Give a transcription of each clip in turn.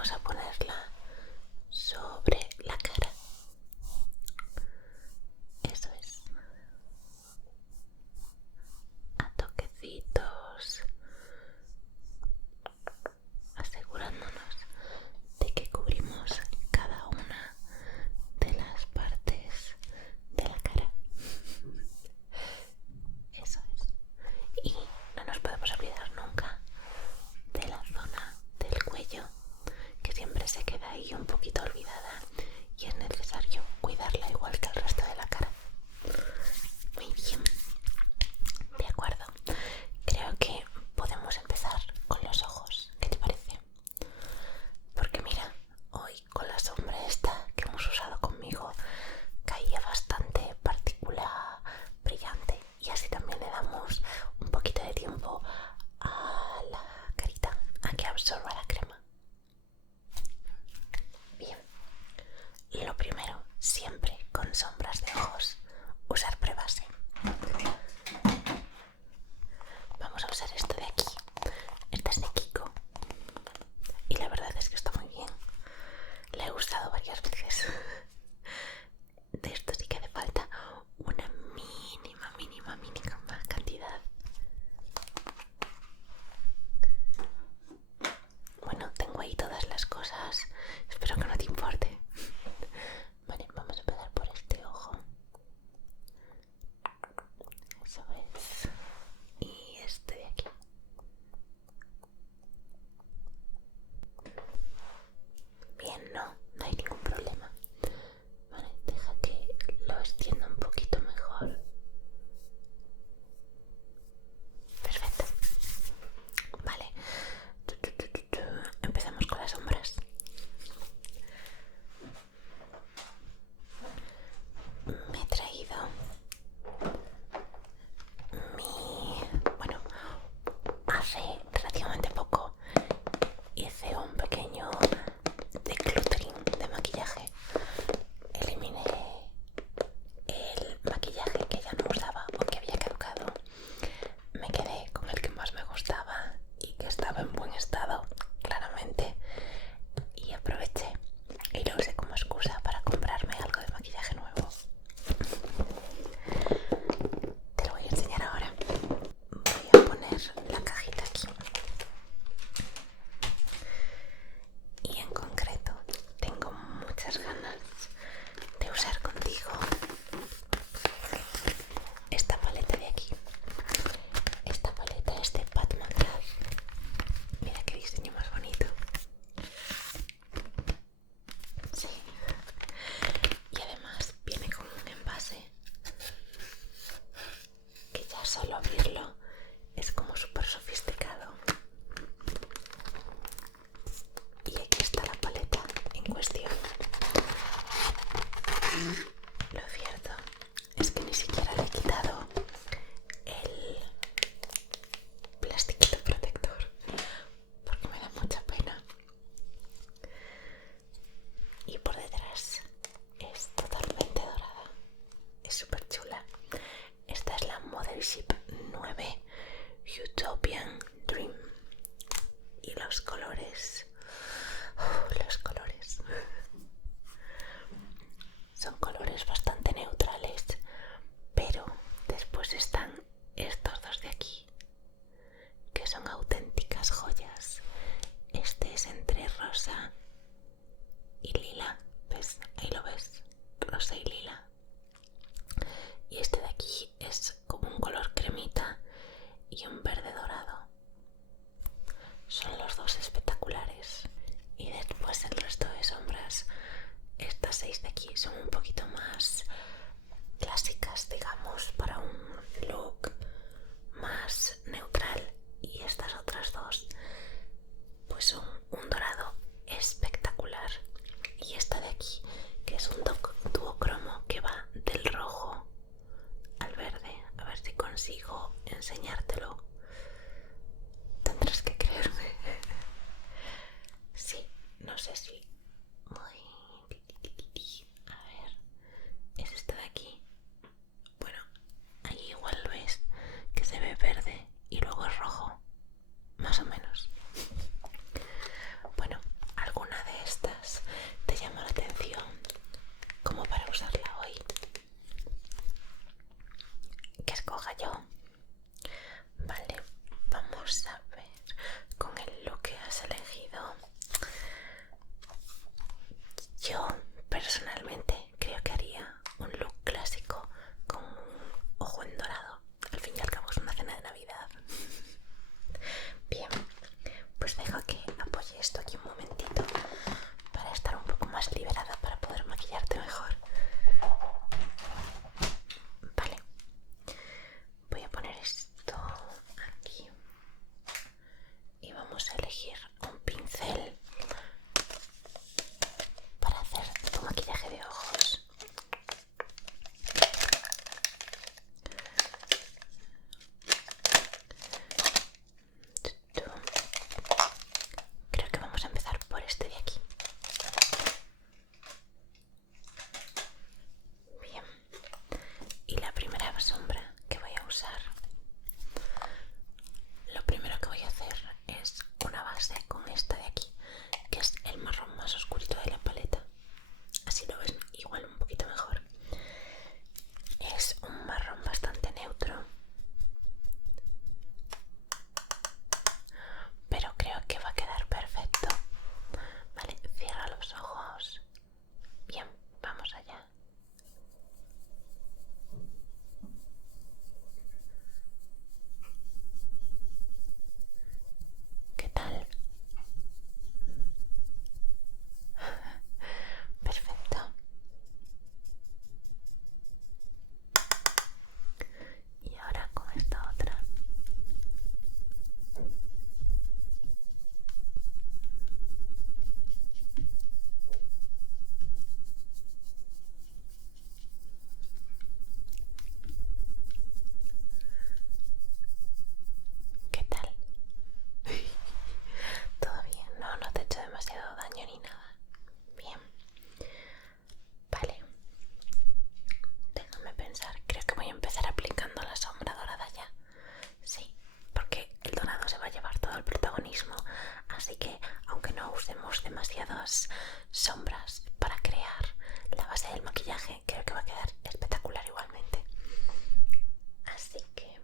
vamos a ponerla sobre la cara. Eso es. A toquecitos, asegurándonos de que cubrimos cada una de las partes de la cara. Eso es. Y no nos podemos olvidar nunca de la zona del cuello, que siempre se queda ahí un poquito olvidada y es necesario cuidarla igual que el resto de la cara. Muy bien, de acuerdo. Creo que podemos empezar con los ojos. ¿Qué te parece? Porque mira, hoy con la sombra esta que hemos usado conmigo caía bastante partícula brillante y así también le damos un poquito de tiempo a la carita a que absorba la crema. Bien, lo primero, siempre con sombras de ojos, usar prebase. Vamos a usar esto de aquí. Esta es de Kiko y la verdad es que está muy bien. La he usado varias veces. De esto sí que hace falta una mínima cantidad. Bueno, tengo ahí todas las cosas. Espero que no te importe. Vale, vamos a empezar por este ojo. Eso es. Y este de aquí. Bien, no hay ningún problema. Vale, deja que lo extienda un poquito mejor. Perfecto. Vale. Empezamos con las sombras. Me he traído bueno, hace relativamente poco hice un pequeño decluttering de maquillaje. Eliminé el maquillaje que ya no usaba o que había caducado. Me quedé con el que más me gustaba y que estaba en buen estado, claramente, y aproveché y lo usé como excusa para comprarme algo de maquillaje nuevo. Te lo voy a enseñar ahora. Voy a poner la cajita aquí. Y en concreto tengo muchas ganas de usar contigo esta paleta de aquí. Esta paleta es de Pat McGrath. Mira qué diseño más bonito. Sí. Y además viene con un envase que ya solo abrirlo es como súper sofisticado. Y aquí está la paleta en cuestión. Lo cierto es que ni siquiera le he quitado el plastiquito protector porque me da mucha pena. Y por detrás es totalmente dorada. Es súper chula. Esta es la Mothership 9 Utopian Dream. Y los colores... los colores... son colores bastante neutrales, pero después están estos dos de aquí, que son auténticas joyas. Este es entre rosa y lila, ¿ves? Ahí lo ves, rosa y lila. Y este de aquí es como un color cremita y un verde dorado. Son los dos espectaculares. Y después el resto de sombras, estas 6 de aquí son un poquito más clásicas, digamos, para un look más neutral. Y estas otras dos pues son un dorado espectacular. Y esta de aquí, que es un duocromo que va del rojo al verde. A ver si consigo enseñártelo. Tendrás que creerme. Sí, no sé si... A ver, es esta de aquí. Bueno, ahí igual ves que se ve verde y luego es rojo, más o menos. Bueno, base del maquillaje creo que va a quedar espectacular igualmente. Así que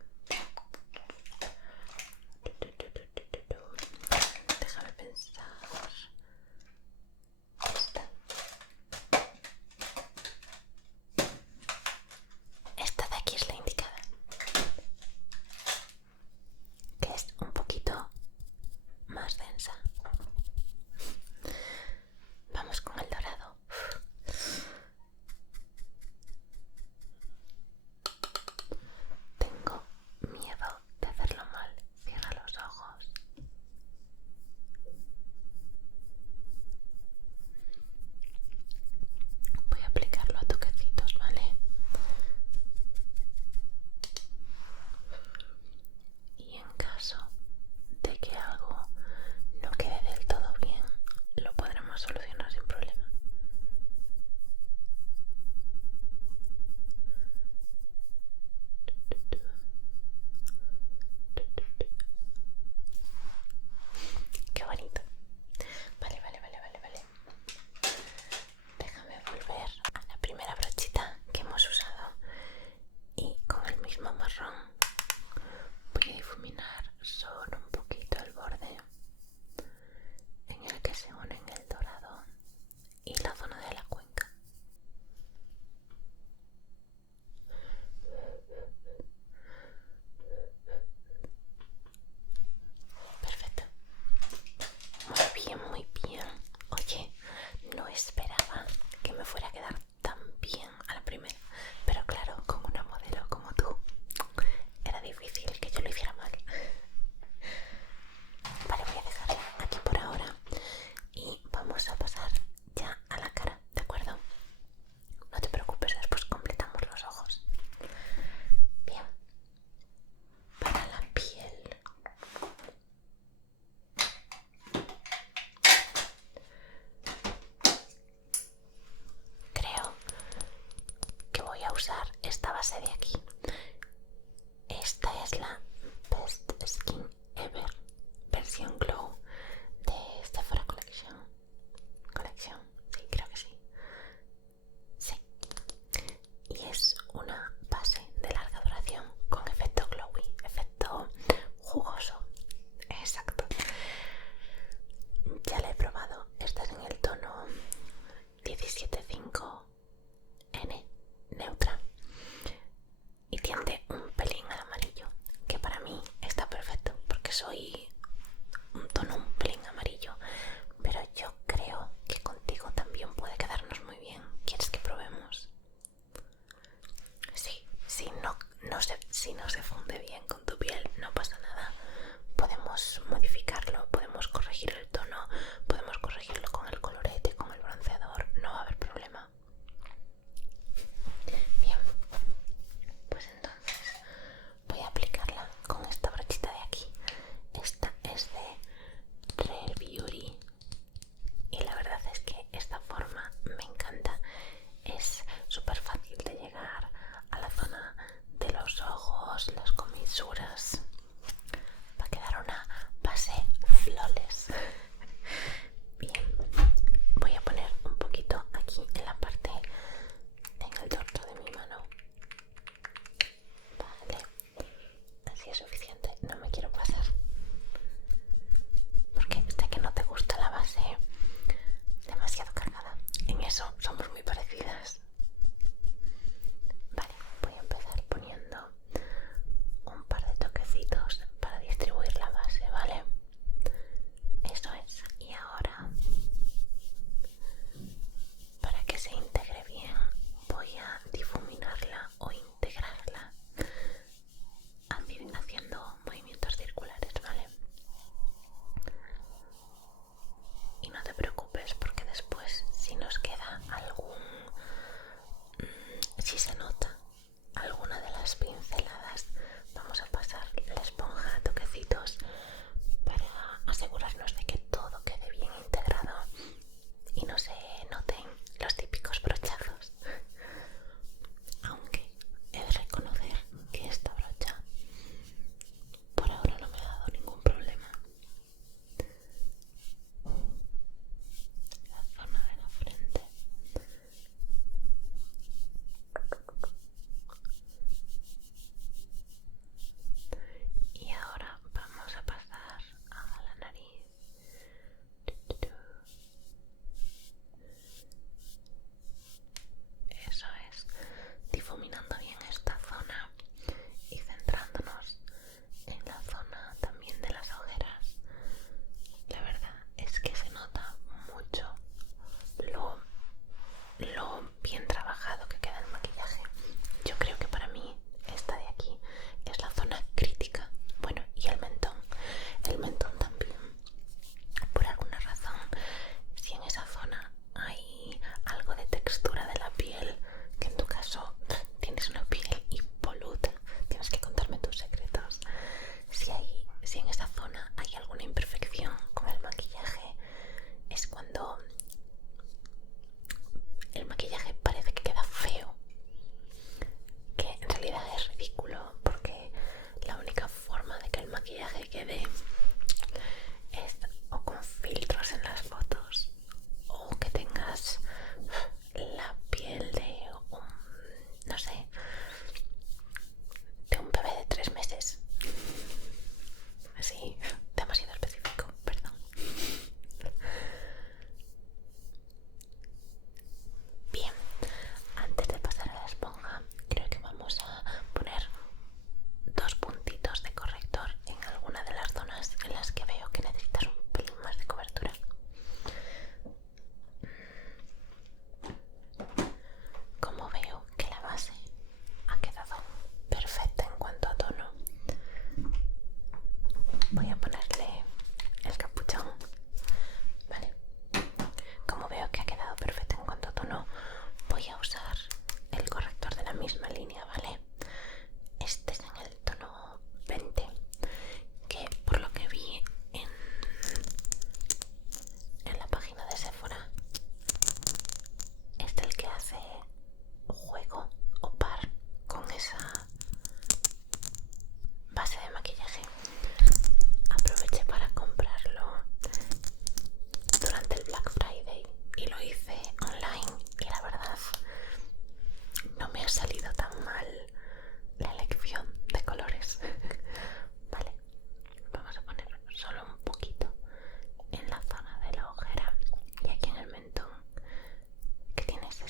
déjame pensar. Esta de aquí es la indicada, que es un poquito más densa. Vamos con el dorado. Tengo miedo de hacerlo mal. Cierra los ojos. Voy a aplicarlo a toquecitos, ¿vale? Y en caso de que algo no quede del todo bien, lo podremos solucionar sin problema. Qué bonito. Vale. Déjame volver a la primera brochita que hemos usado y con el mismo marrón voy a difuminar solo un poquito el borde en el que se unen el dorado y la zona de la cuenca. Perfecto. Muy bien. Oye, no esperaba que me fuera a quedar tan bien a la primera, pero claro, con una modelo como tú era difícil que yo lo hiciera mal. Vale, voy a dejarla aquí por ahora y vamos a pasar ya a la cara, ¿de acuerdo? No te preocupes, después completamos los ojos. Bien, para la piel creo que voy a usar esta base de aquí. Esta es la Best Skin Ever versión Glow de Sephora Collection. Sí, creo que sí. Sí. Y es una base de larga duración con efecto glowy, efecto jugoso. Exacto. Ya la he probado. Esta es en el tono 17.5N neutra y tiende un pelín al amarillo, que para mí está perfecto porque soy un tono un pelín amarillo, pero yo creo que contigo también puede quedarnos muy bien. ¿Quieres que probemos? Sí, si no se funde bien con tu piel, no pasa nada. Podemos modificarlo, podemos corregir el tono, podemos corregirlo con el colorete, con el bronceador, no va a haber problema. Bien, pues entonces voy a aplicarla con esta brochita de aquí. Es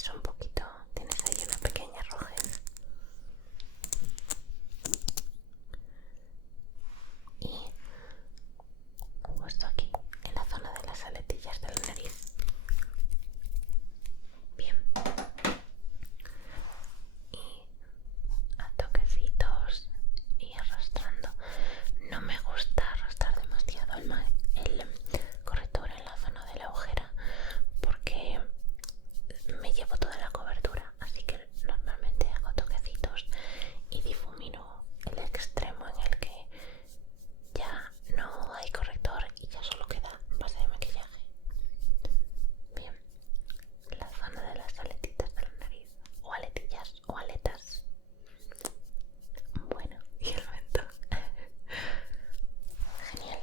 tienes un poquito, tienes ahí una pequeña rojez. Y justo aquí, en la zona de las aletillas de la nariz. Bien. Y a toquecitos y arrastrando. No me gusta arrastrar demasiado el corrector en la zona de la ojera porque me llevo toda la cobertura, así que normalmente hago toquecitos y difumino el extremo en el que ya no hay corrector y ya solo queda base de maquillaje. Bien, la zona de las aletitas de la nariz, o aletillas, o aletas. Bueno, y el mentón. Genial.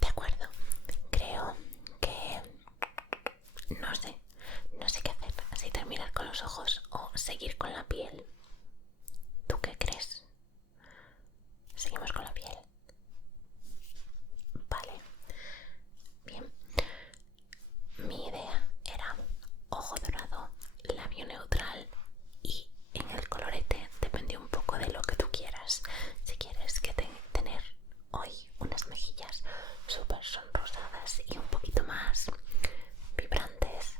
De acuerdo, creo que no sé qué hacer, si terminar con los ojos o seguir con la piel. ¿Tú qué crees? Seguimos con la piel. Vale. Bien. Mi idea era ojo dorado, labio neutral y en el colorete depende un poco de lo que tú quieras. Si quieres tener hoy unas mejillas súper sonrosadas y un poquito más vibrantes,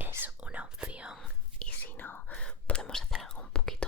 es una opción, y si no, podemos hacer algo un poquito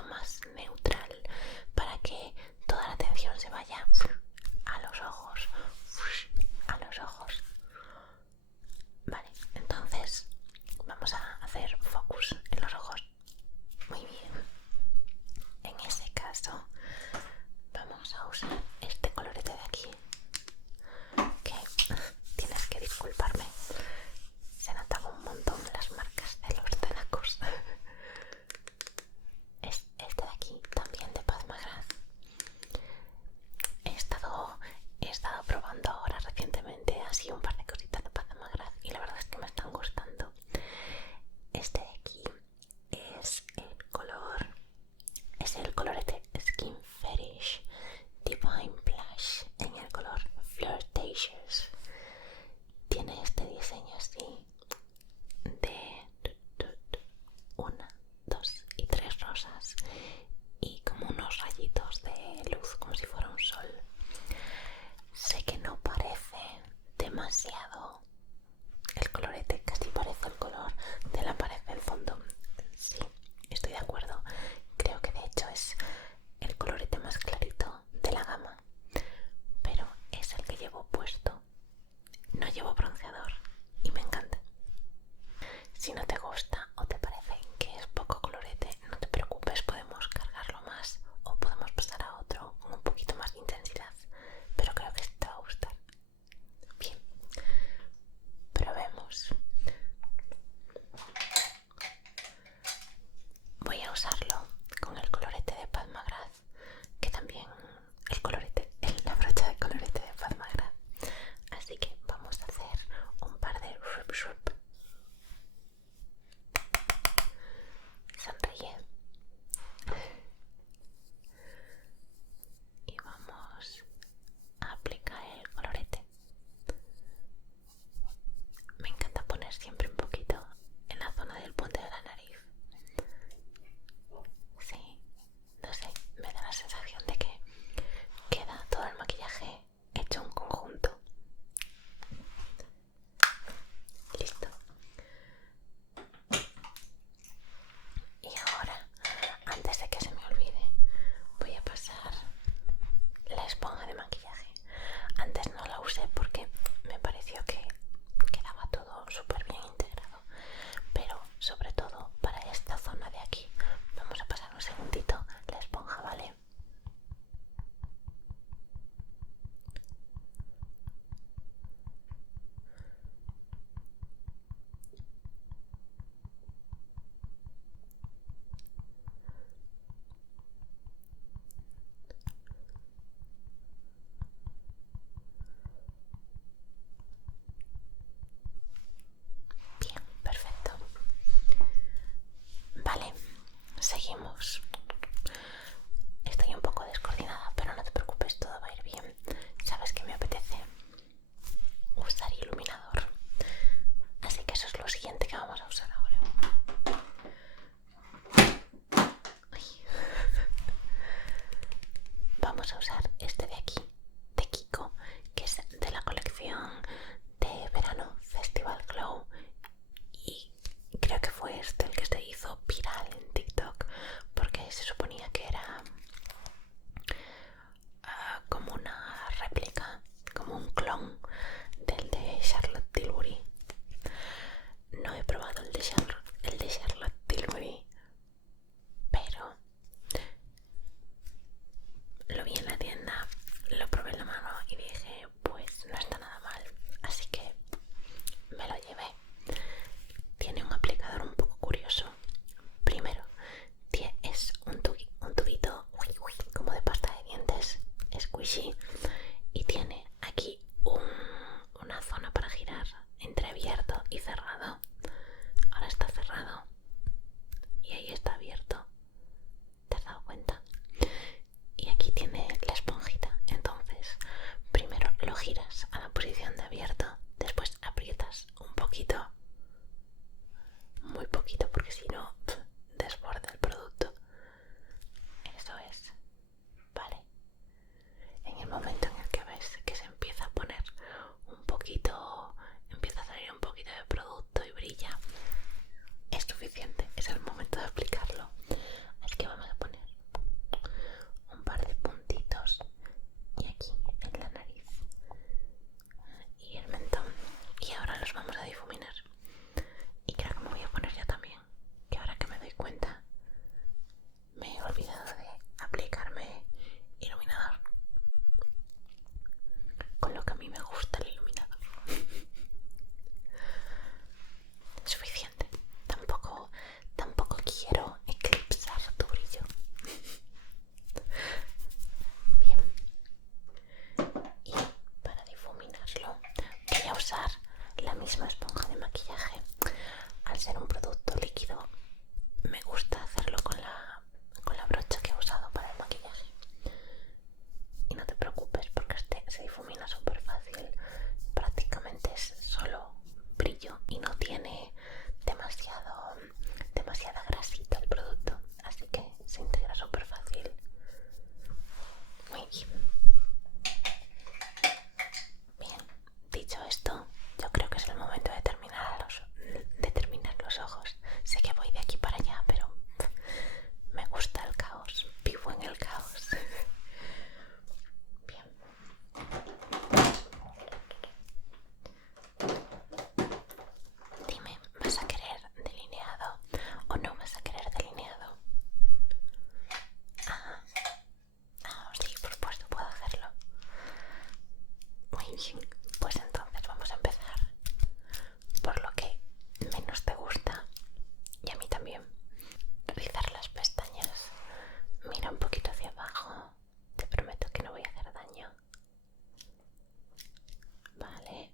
maquillaje, al ser un producto líquido, me gusta hacerlo con la brocha que he usado para el maquillaje. Y no te preocupes porque este se difumina súper fácil. Prácticamente es solo brillo y no tiene demasiada grasita el producto, así que se integra súper fácil. Muy bien. Bien, dicho esto, yo creo que es el momento de terminar los ojos. Sé que voy de aquí para allá, pero me gusta el caos, vivo en el caos. Bien. Dime, ¿vas a querer delineado o no vas a querer delineado? Sí, por supuesto, puedo hacerlo. Muy bien, pues entonces vamos a empezar por lo que menos te gusta, y a mí también. Rizar las pestañas. Mira un poquito hacia abajo. Te prometo que no voy a hacer daño. Vale.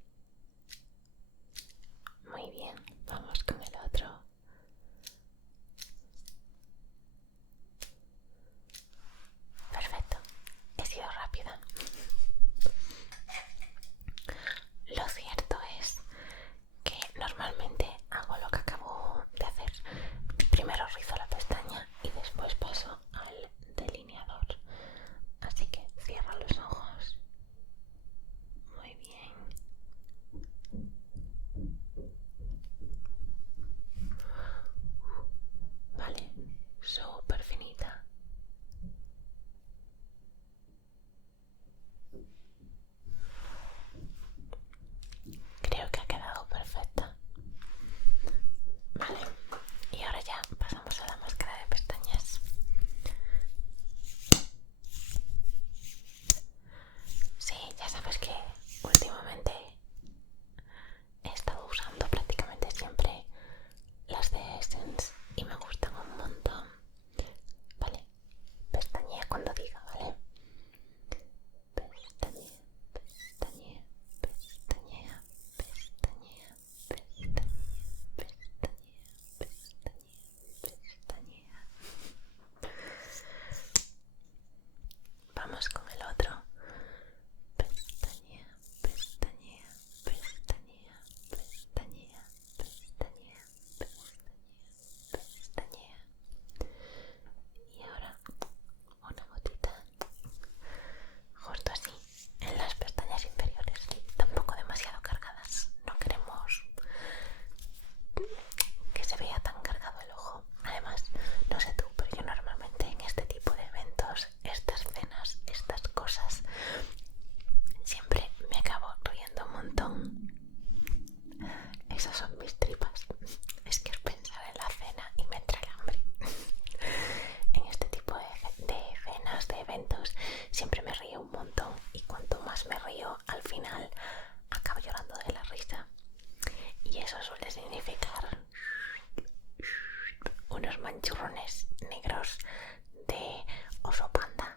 Muy bien, vamos con el otro. Perfecto, he sido rápida. Lo cierto es que normalmente hago lo que acabo de hacer. Primero rizo la pestaña y después paso al delineador. Así que cierra los ojos. Muy bien. Vale, súper finita. Creo que ha quedado perfecta. Vale, y ahora ya pasamos a la máscara de pestañas. Sí, ya sabes que últimamente he estado usando prácticamente siempre las de Essence y me gustan un montón. Vale, pestañea cuando diga, ¿vale? Pestañea, pestañea, pestañea, pestañea, pestañea, pestañea, pestañea, pestañea. Vamos con el otro. Pestañea, pestañea, pestañea, pestañea, pestañea, pestañea, pestañea. Y ahora una gotita justo así en las pestañas inferiores, tampoco demasiado cargadas. No queremos que se vea tan cargado el ojo. Además, no sé tú, pero yo normalmente en este tipo de eventos, estas cenas, estas cosas, siempre me acabo riendo un montón. Esas son mis tripas. Es que es pensar en la cena y me entra el hambre. En este tipo de cenas, de eventos, siempre me río un montón, y cuanto más me río, al final acabo llorando de la risa. Y eso suele significar unos manchurrones negros de oso panda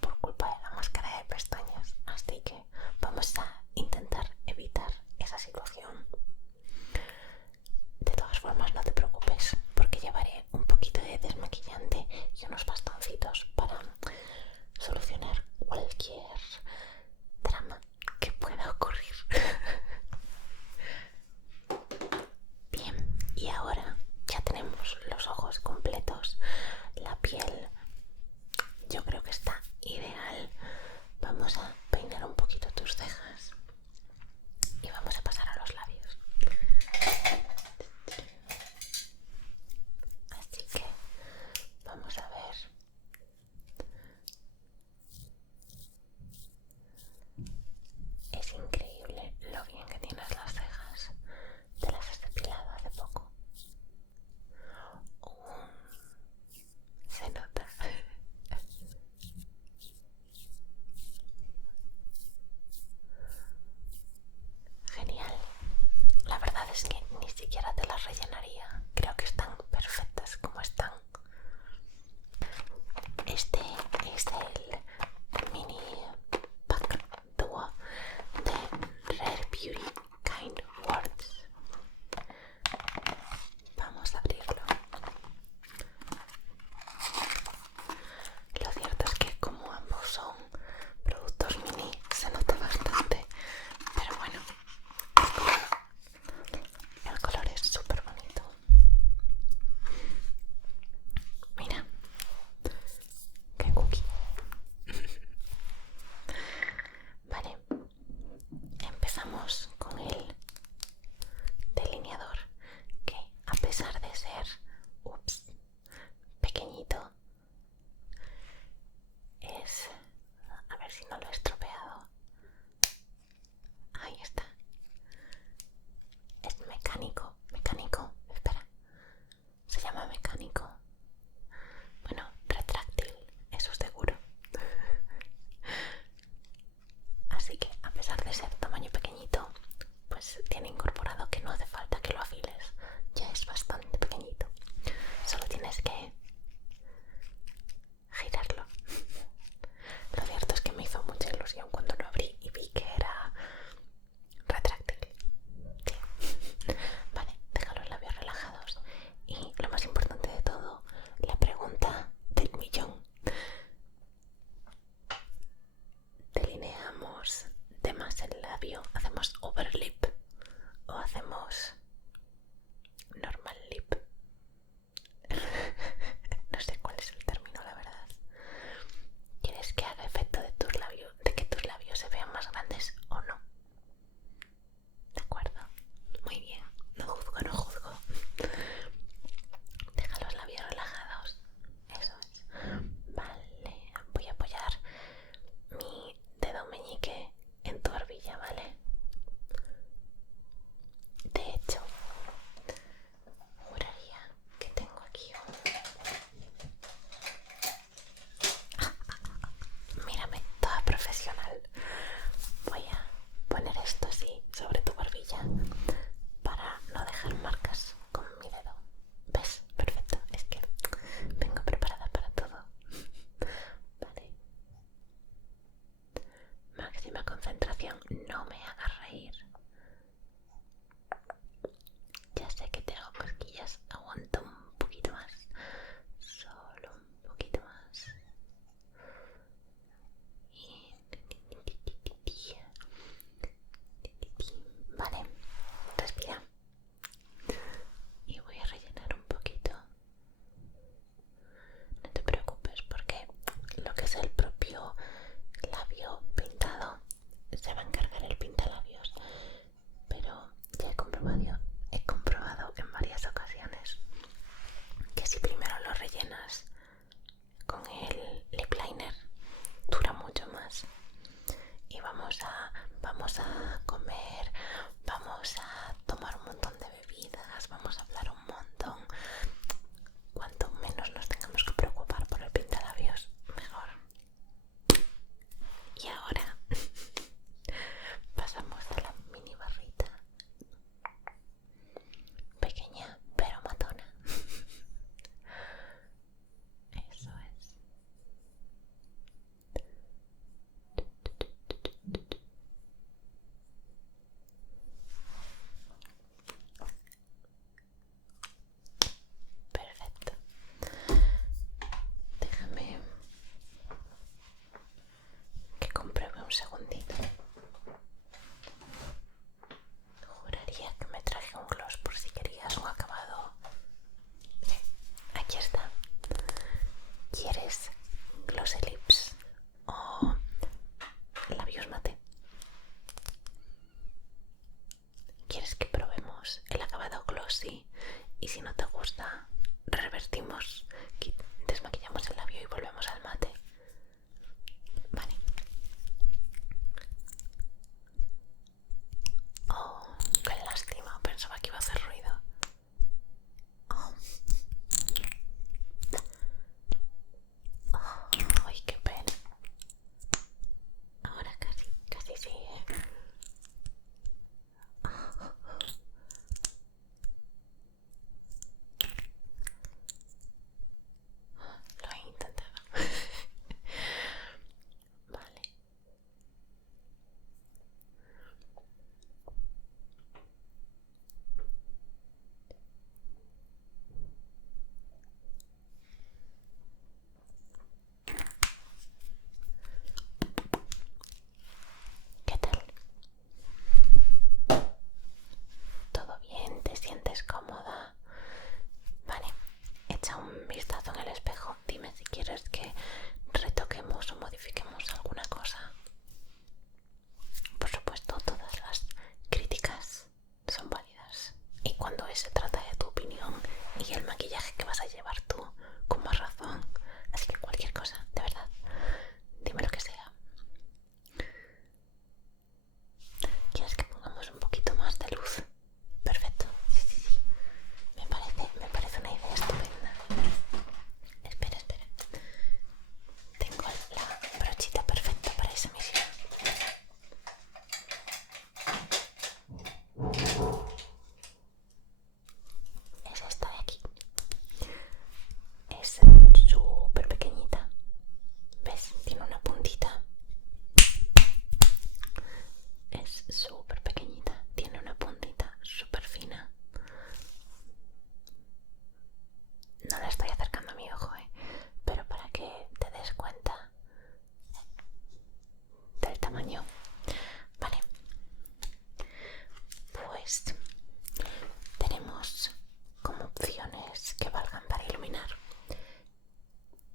por culpa de la máscara de pestañas. Así que vamos a intentar evitar esa situación. De todas formas, no te preocupes, porque llevaré un poquito de desmaquillante y unos bastoncitos para solucionar cualquier drama que pueda ocurrir. Bien, y ahora ya tenemos los ojos completos, la piel yo creo que está ideal. Vamos a peinar un poquito tus cejas y vamos a pasar a los labios. Así que vamos a ver. Es increíble lo bien que tienes las cejas. Te las has depilado hace poco. Se nota. iluminación y el maquillaje que vas a llevar tú con más razón. Así que cualquier cosa, de verdad, dime lo que sea. ¿Quieres que pongamos un poquito más de luz? Perfecto, sí. Me parece una idea estupenda. Espera. Tengo la brochita perfecta para esa misión. Es esta de aquí. Es súper pequeñita. ¿Ves? Tiene una puntita. Es súper pequeñita. Tiene una puntita súper fina. No la estoy acercando a mi ojo, pero para que te des cuenta del tamaño. Vale. Pues tenemos como opciones que valgan para iluminar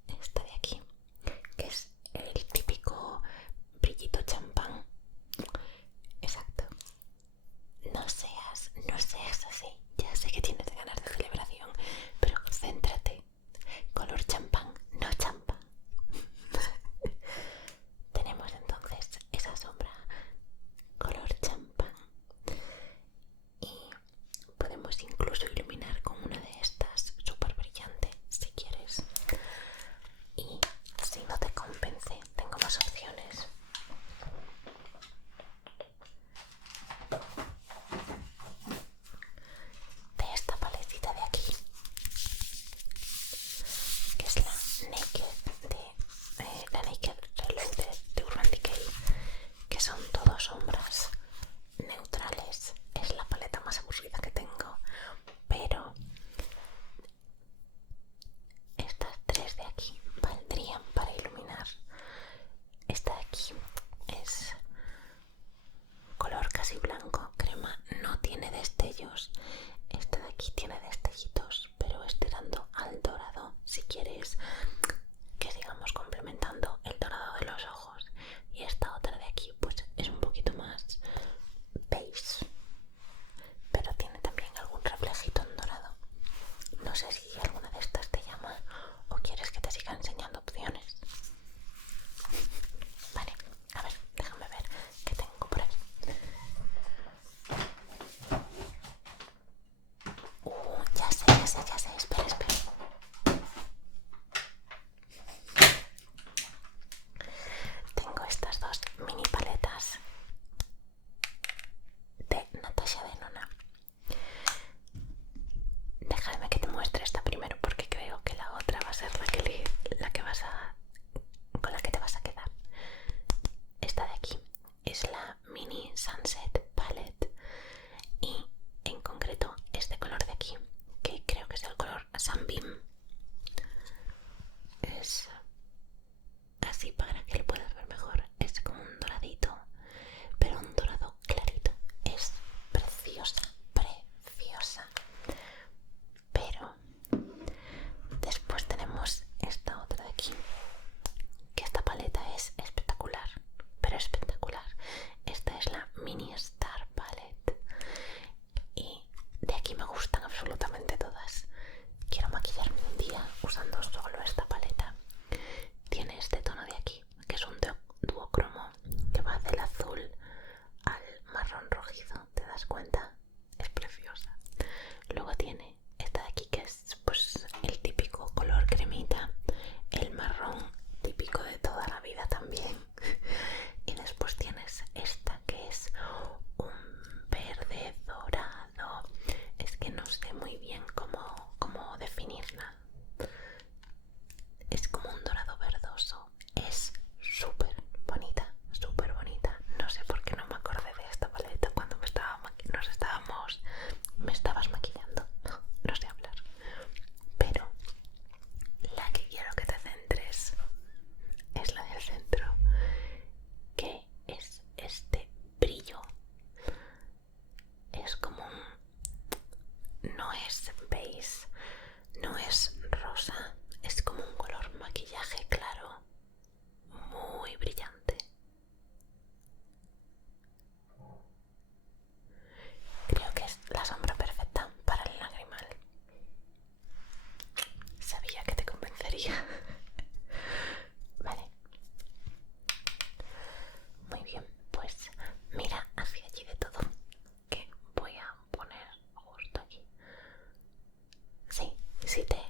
esta de aquí, que es el típico brillito champán. Exacto. No seas así. Ya sé que tienes ganas de celebración, pero céntrate. Color champán, no champán. Tenemos entonces esa sombra color champán y podemos incluso iluminar con una de estas súper brillante si quieres. Y si no te convence, tengo más opciones. De esta paletita de aquí, que es la Naked Reloaded de Urban Decay, que son todo sombras neutrales. Es la paleta más aburrida que tengo, pero estas tres de aquí valdrían para iluminar. Esta de aquí es color casi blanco, crema, no tiene destellos. Esta de aquí tiene destellitos, pero es tirando al dorado, si quieres que sigamos complementando el dorado de los ojos. Y esta otra de aquí pues es un poquito más beige, pero tiene también algún reflejito en dorado. No sé si alguna de estas te llama o quieres que te siga enseñando opciones. Vale, a ver, déjame ver qué tengo por aquí. Ya sé, espera. Tengo estas dos mini paletas de Natasha Denona. Déjame que te muestre esta primero porque creo que la otra va a ser con la que te vas a quedar. Esta de aquí es la Mini Sunset Palette y en concreto este color de aquí, que creo que es el color Sunbeam, es así para que lo puedas ver mejor. Es como un doradito, pero un dorado clarito. Es preciosa, pero necesite